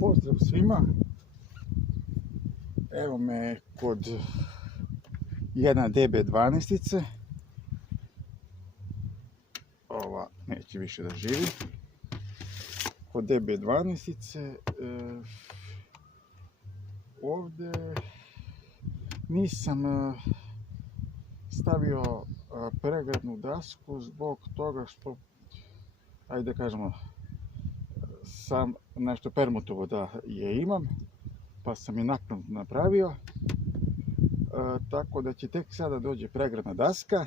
Pozdrav svima. Evo me kod jedna DB12-ice. Ova neće više da živi. Kod DB12-ice ovdje nisam stavio pregradnu dasku zbog toga što, ajde kažemo, sam nešto permutovo da je imam, pa sam je naknadno napravio, tako da će tek sada dođe pregradna daska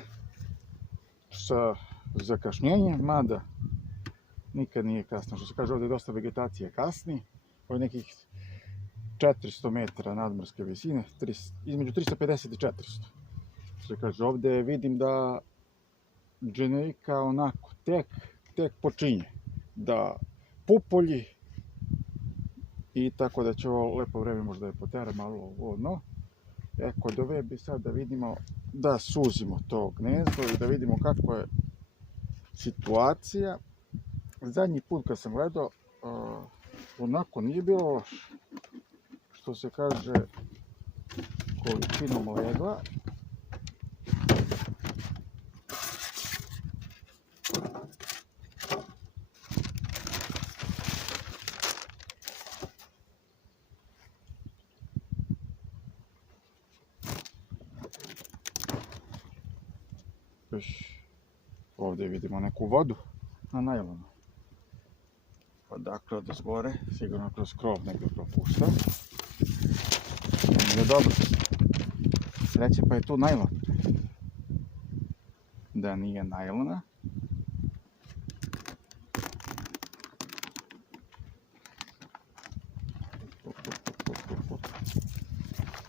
sa zakašnjenjem, mada nikad nije kasno. Što se kaže, ovdje dosta vegetacije kasni, ovo je nekih 400 metara nadmorske visine, između 350 i 400. Što se kaže, ovdje vidim da dženerika onako tek počinje da pupolji, i tako da će ovo lepo vreme možda je potera malo ovo dno. Kod ove bi sad da vidimo, da suzimo to gnezdo i da vidimo kako je situacija. Zadnji put kad sam gledao, onako nije bilo loše. Što se kaže, količinom legla. Ovdje vidimo neku vodu na najlonu. Odakle od zgore, sigurno kroz krov negdje propušta. Nije dobro. Sreće pa je tu najlon. Da nije najlona.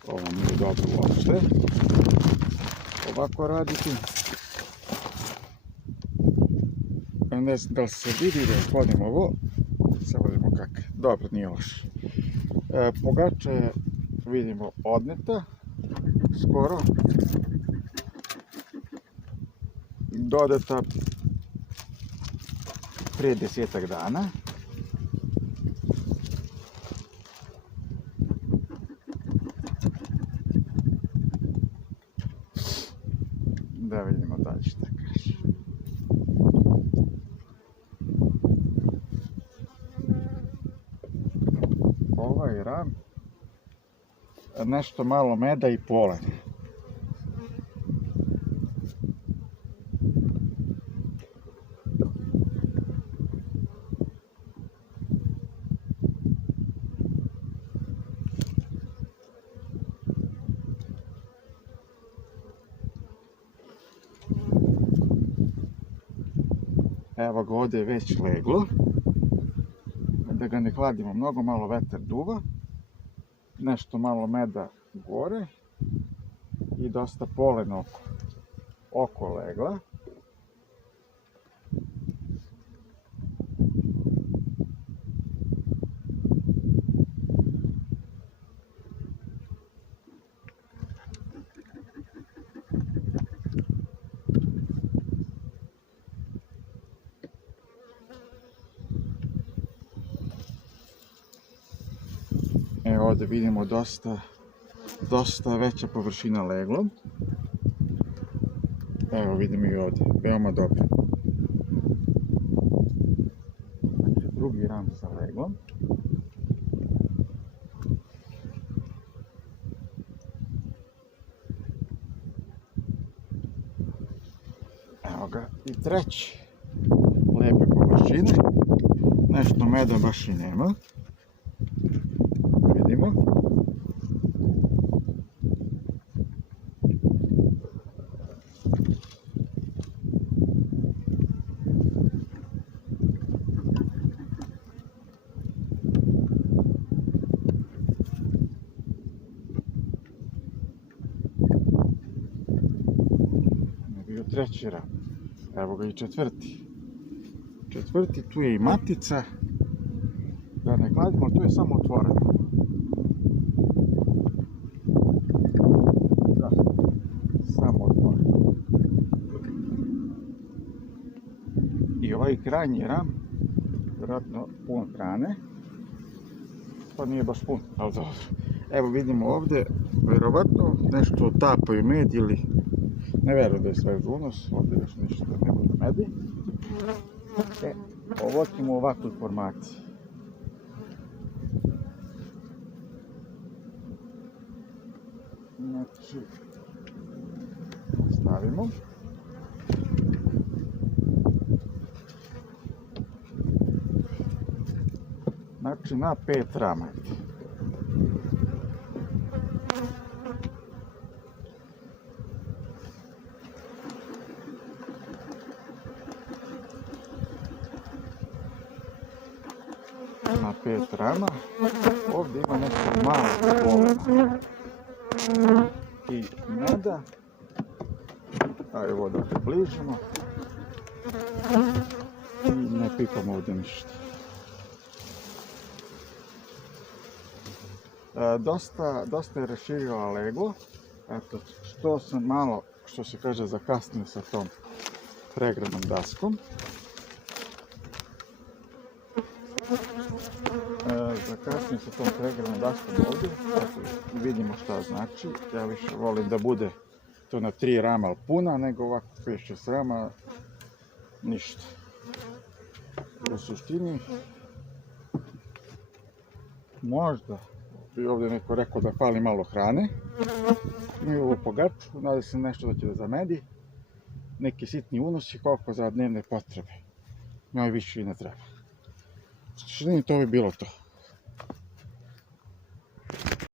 Ovo nije dobro uopšte. Ovako raditi. Ne znam da li se vidi da otvorim ovo. Samo vidimo kako. Dobro, nije loše. Pogača je, vidimo, odneta. Skoro. Dodata prije 10 dana. Da vidimo dalje šta kaže. Ovaj ram, nešto malo meda i polena. Evo ga, ovdje je već leglo. Da ga ne hladimo mnogo, malo vetar duva. Nešto malo meda gore. I dosta polena oko legla. Evo ovdje vidimo dosta veća površina leglom. Evo vidimo i ovdje, veoma dobro. Drugi ram sa leglom. Evo ga i treći. Lepe površine. Nešto meda baš i nema. Vidimo. Bio treći ram. Evo ga i četvrti. Tu je i matica. Da ne gladimo, tu je samo otvoreno. Da, samo otvoreno. I ovaj krajnji ram, vjerojatno pun hrane. pa nije baš puno, ali dobro. Evo vidimo ovdje, vjerovatno nešto tapaju med ili ne vjerujem da je sve unos, ovdje još ništa ne bude medi. Ovo ćemo u ovakvoj formaciji. Znači, stavimo. Znači na 5 rama. Na 5 rama. Ovdje ima nešto malo polena. I meda. A evo da približimo. I ne pipamo ovdje ništa. Dosta je raširila leglo. Eto, što sam malo, što se kaže, zakasnio sa tom pregradnom daskom. Zakasnio sa tom pregradnom daskom ovdje. Eto, vidimo šta znači. Ja više volim da bude to na 3 rama puna, nego ovako 5-6 rama ništa. U suštini, možda bi ovdje neko rekao da fali malo hrane. Mi ovo pogaču, nadam se nešto da će da zamedi. Neki sitni unosi koliko za dnevne potrebe. Najviše i ne treba. U suštini to bi bilo to.